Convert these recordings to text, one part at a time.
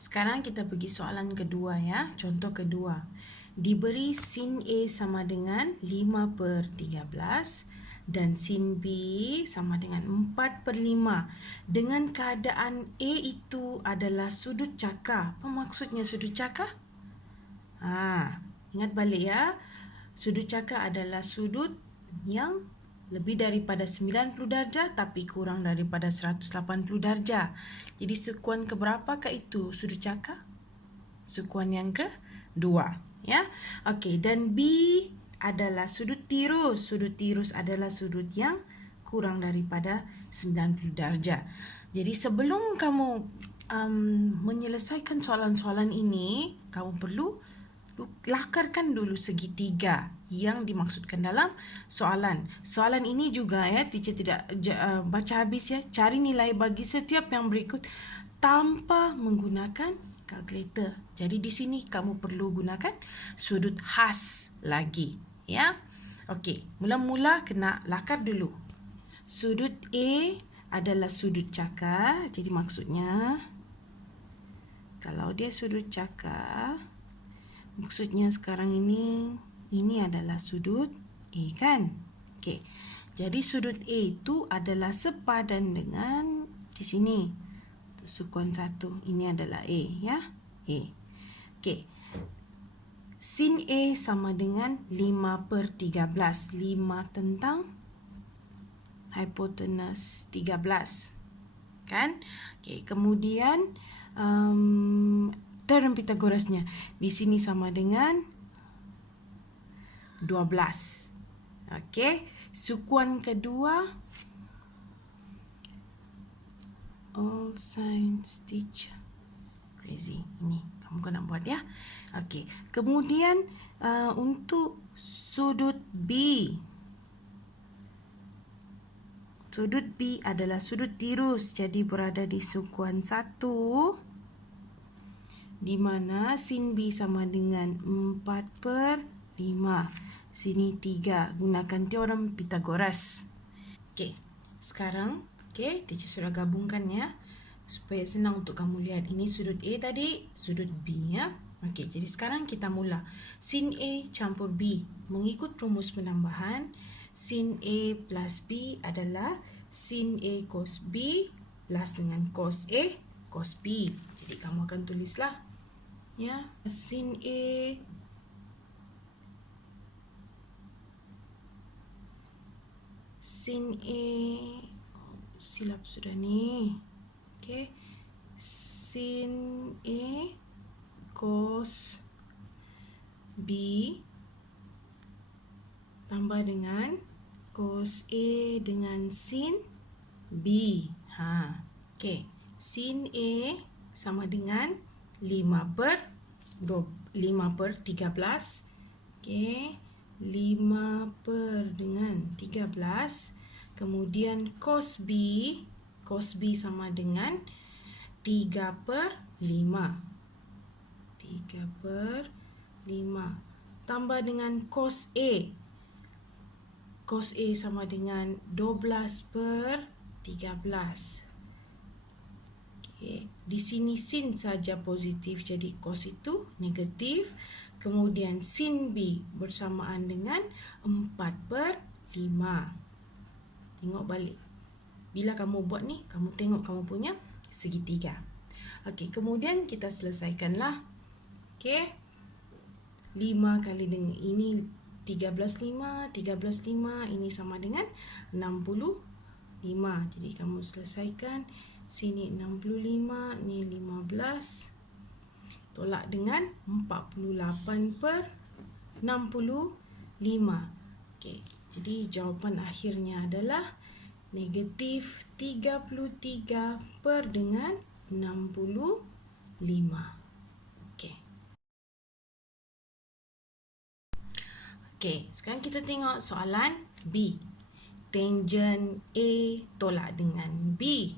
Sekarang kita pergi soalan kedua ya. Contoh kedua. Diberi sin A sama dengan 5/13 dan sin B sama dengan 4/5. Dengan keadaan A itu adalah sudut cakar. Apa maksudnya sudut cakar? Ingat balik ya. Sudut cakar adalah sudut yang lebih daripada 90 darjah tapi kurang daripada 180 darjah. Jadi sekuan keberapakah itu sudut cakar? Sekuan yang kedua, ya. Okey, dan B adalah sudut tirus. Sudut tirus adalah sudut yang kurang daripada 90 darjah. Jadi sebelum kamu menyelesaikan soalan-soalan ini, kamu perlu lakarkan dulu segitiga yang dimaksudkan dalam soalan. Soalan ini juga ya, teacher tidak baca habis ya. Cari nilai bagi setiap yang berikut tanpa menggunakan kalkulator. Jadi di sini kamu perlu gunakan sudut khas lagi, ya. Okey, mula-mula kena lakar dulu. Sudut A adalah sudut cakar. Jadi maksudnya kalau dia sudut cakar, maksudnya sekarang ini adalah sudut A kan? Okey. Jadi sudut A itu adalah sepadan dengan di sini. Sekuan 1. Ini adalah A ya. A. Okey. Sin A sama dengan 5/13. 5 tentang hipotenus 13. Kan? Okey, kemudian teorem Pythagorasnya di sini sama dengan 12. Okey, sukuan kedua all science teacher crazy. Ini kamu kena buat ya. Okey, kemudian untuk sudut B. Sudut B adalah sudut tirus, jadi berada di sukuan 1, di mana sin B sama dengan 4/5. Sini 3. Gunakan teorem Pythagoras. Okey, sekarang teacher sudah gabungkan ya, supaya senang untuk kamu lihat. Ini sudut A tadi, sudut B ya. Okey, jadi sekarang kita mula. Sin A campur B. Mengikut rumus penambahan, sin A plus B adalah sin A cos B plus dengan cos A cos B. Jadi kamu akan tulislah ya, sin A silap sudah ni. Okey. Sin A cos B tambah dengan cos A dengan sin B. Okey. Sin A sama dengan 5/13. Okey. 5 dengan 13. Kemudian cos B sama dengan 3/5. 3/5 tambah dengan cos A. Cos A sama dengan 12/13. Okey, di sini sin saja positif, jadi cos itu negatif. Kemudian sin B bersamaan dengan 4/5. Tengok balik. Bila kamu buat ni, kamu tengok kamu punya segitiga. Okey, kemudian kita selesaikanlah. Okey. 5 kali dengan ini 13/5, 13/5 ini sama dengan 65. Jadi kamu selesaikan. Sini 65, ni 15. Tolak dengan 48/65. Okey, jadi jawapan akhirnya adalah negatif 33/65. Okey. Okey, sekarang kita tengok soalan B. Tangent A tolak dengan B.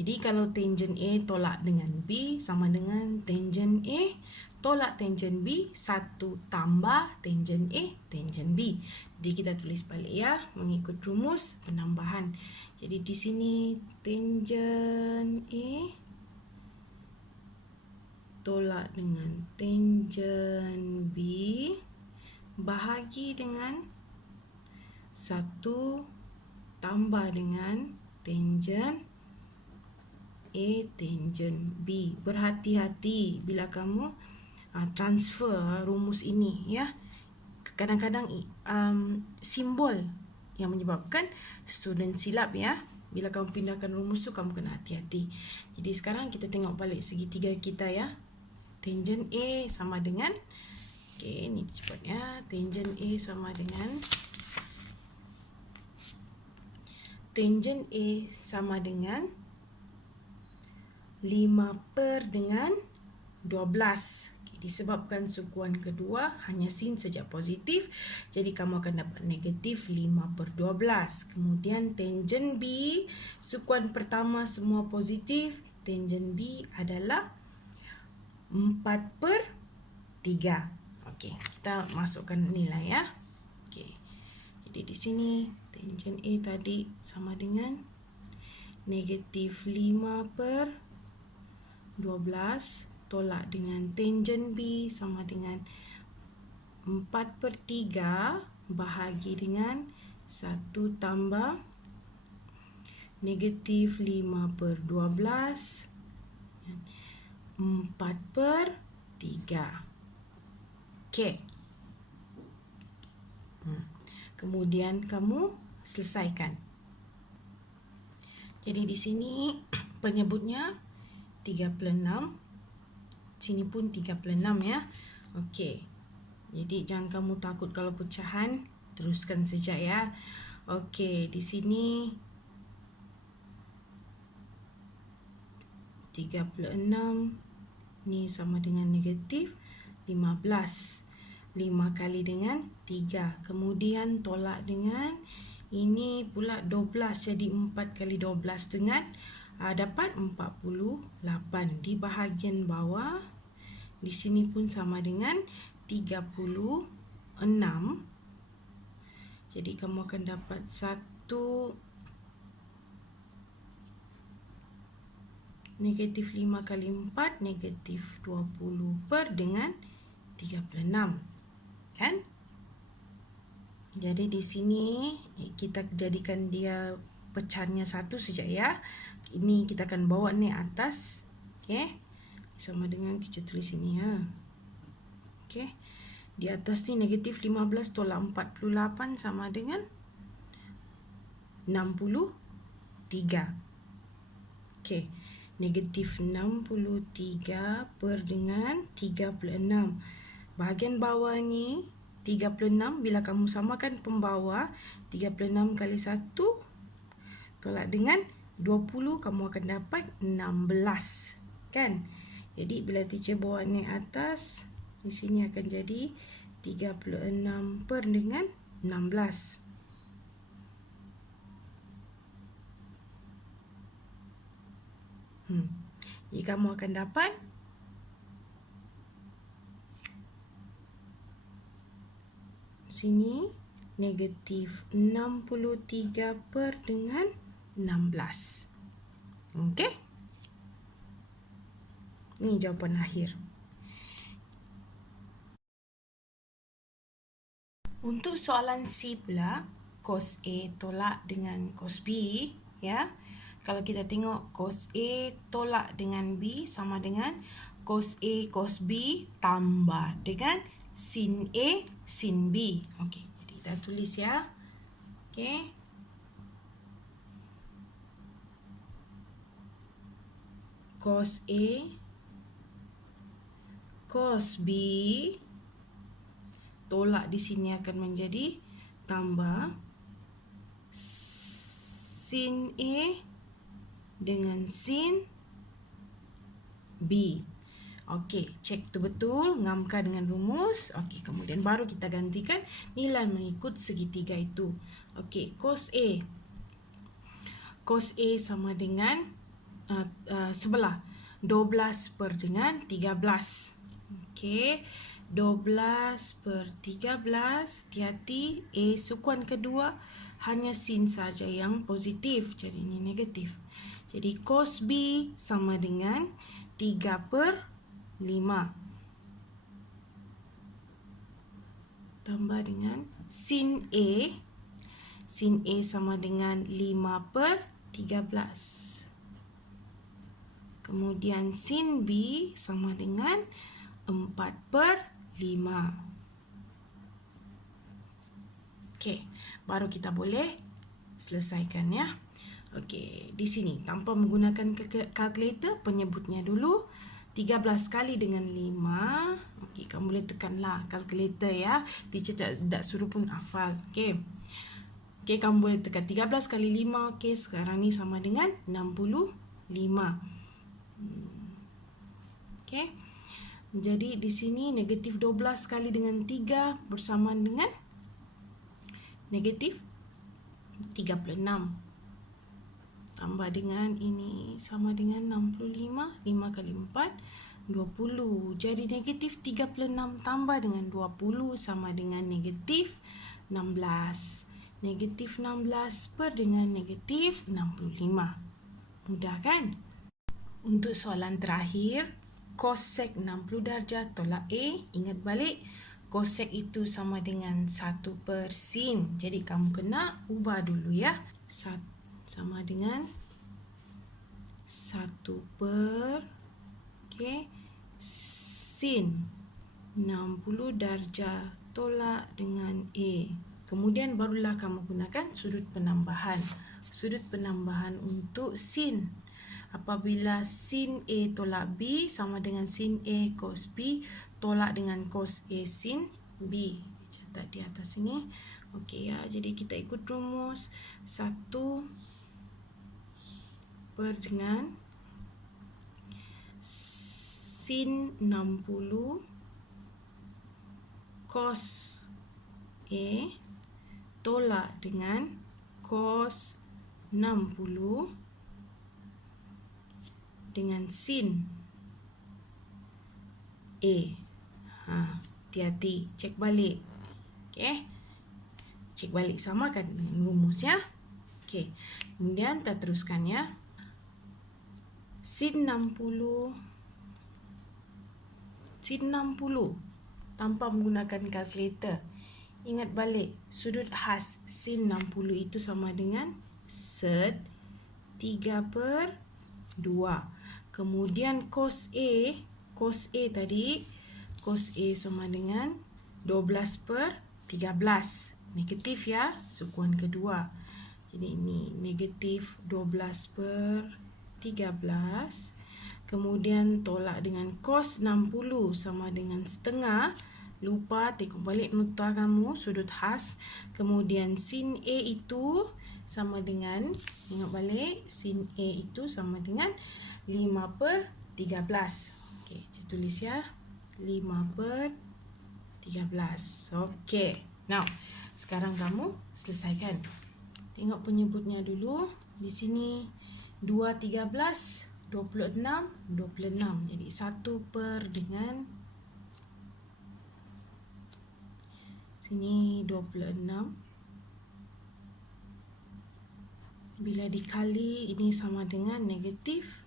Jadi kalau tangent A tolak dengan B sama dengan tangent A tolak tangent B, 1 tambah tangent A, tangent B. Jadi kita tulis balik ya, mengikut rumus penambahan. Jadi di sini tangent A tolak dengan tangen B bahagi dengan 1 tambah dengan tangen A tangen B. Berhati-hati bila kamu transfer rumus ini ya. Kadang-kadang simbol yang menyebabkan student silap ya. Bila kamu pindahkan rumus tu kamu kena hati-hati. Jadi sekarang kita tengok balik segitiga kita ya. Tangen A sama dengan, okey ni cepat ya. Tangen A sama dengan tangen A sama dengan 5 per dengan 12. Disebabkan sukuan kedua hanya sin saja positif, jadi kamu akan dapat negatif 5 per 12. Kemudian tangen B, sukuan pertama semua positif, tangen B adalah 4 per 3. Okey, kita masukkan nilai ya. Okey, jadi di sini tangen A tadi sama dengan negatif 5 per 12 tolak dengan tangen B sama dengan 4 per 3 bahagi dengan 1 tambah negatif 5 per 12 4 per 3. Okey. Kemudian kamu selesaikan. Jadi di sini penyebutnya 36. Sini pun 36 ya. Okey. Jadi jangan kamu takut kalau pecahan, teruskan saja ya. Okey, di sini 36 ni sama dengan negatif 15. 5 kali dengan 3. Kemudian tolak dengan ini pula 12, jadi 4 kali 12 dengan dapat 48. Di bahagian bawah di sini pun sama dengan 36. Jadi kamu akan dapat 1 negatif 5 kali 4 negatif 20 per dengan 36. Kan? Jadi di sini kita jadikan dia pecahannya 1 saja ya. Ini kita akan bawa ni atas. Okey. Sama dengan teacher tulis ini ya. Okey. Di atas ni negatif 15 tolak 48 sama dengan 63. Okey. Negatif 63 per dengan 36. Bahagian bawah ni 36, bila kamu samakan pembawah 36 kali 1 tolak dengan 20, kamu akan dapat 16. Kan? Jadi bila teacher bawa ni atas, di sini akan jadi 36 per dengan 16. Jadi kamu akan dapat sini negatif 63 per dengan 16. Okey? Ini jawapan akhir. Untuk soalan C pula, cos A tolak dengan cos B, ya. Kalau kita tengok cos A tolak dengan B sama dengan cos A cos B tambah dengan sin A sin B. Okey, jadi kita tulis ya. Okey. Cos A cos B tolak di sini akan menjadi tambah sin A dengan sin B. Okey, cek betul-betul, ngamkan dengan rumus. Okey, kemudian baru kita gantikan nilai mengikut segitiga itu. Okey, cos A. Cos A sama dengan sebelah 12 per dengan 13. Okey, 12 per 13. Hati-hati, A sukuan kedua hanya sin saja yang positif, jadi ini negatif. Jadi cos B sama dengan 3 per Tambah dengan sin A. Sin A sama dengan 5/13. Kemudian sin B sama dengan 4/5. Okey, baru kita boleh selesaikan ya. Okey, di sini tanpa menggunakan kalkulator, penyebutnya dulu. 13 kali dengan 5. Okey, kamu boleh tekanlah kalkulator ya. Teacher tak suruh pun hafal. Okey. Okey, kamu boleh tekan 13 kali 5. Okey, sekarang ni sama dengan 65. Okey. Jadi di sini negatif 12 kali dengan 3 bersamaan dengan negatif 36. Tambah dengan ini sama dengan 65. 5 kali 4, 20. Jadi negatif 36 tambah dengan 20 sama dengan negatif 16. Negatif 16 per dengan negatif 65. Mudah kan? Untuk soalan terakhir, kosek 60 darjah tolak A. Ingat balik, kosek itu sama dengan 1/sin. Jadi kamu kena ubah dulu ya. Sama dengan 1/sin 60 darjah tolak dengan A. Kemudian barulah kamu gunakan sudut penambahan. Sudut penambahan untuk sin. Apabila sin A tolak B sama dengan sin A cos B tolak dengan cos A sin B. Catat di atas sini. Okey ya, jadi kita ikut rumus 1 per dengan sin 60 cos A tolak dengan cos 60 dengan sin A. Hati-hati, cek balik. Okey. Cek balik, samakan dengan rumus ya. Okey. Kemudian kita teruskan ya. Sin 60 tanpa menggunakan kalkulator. Ingat balik, sudut khas sin 60 itu sama dengan sed 3/2. Kemudian cos A tadi, cos A sama dengan 12/13. Negatif ya, sukuan kedua. Jadi ini negatif 12/13. Kemudian tolak dengan cos 60 sama dengan setengah. Lupa tengok balik nota kamu, sudut khas. Kemudian sin A itu sama dengan, ingat balik, sin A itu sama dengan 5/13. Okey, saya tulis ya. 5/13. Okey. Now, sekarang kamu selesaikan. Tengok penyebutnya dulu. Di sini 2, 13, 26, 26. Jadi 1 per dengan sini 26. Bila dikali, ini sama dengan negatif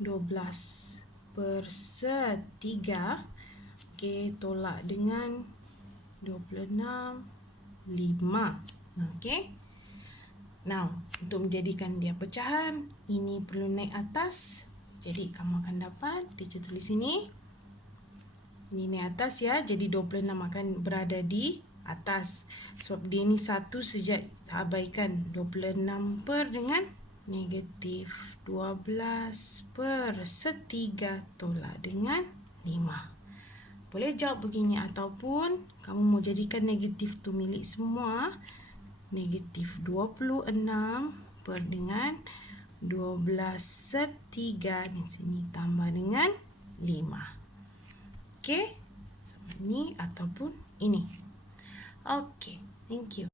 12/3. Okey, tolak dengan 26, 5. Okey. Now, untuk menjadikan dia pecahan, ini perlu naik atas. Jadi, kamu akan dapat, teacher tulis sini. Ini naik atas ya, jadi 26 akan berada di atas. Sebab dia ni satu sejak, abaikan. 26 per dengan negatif 12/3 tolak dengan 5. Boleh jawab begini, ataupun kamu mau jadikan negatif tu milik semua. Negatif 26 per dengan 12/3 di sini tambah dengan 5. Okey, sama ini ataupun ini. Okey, thank you.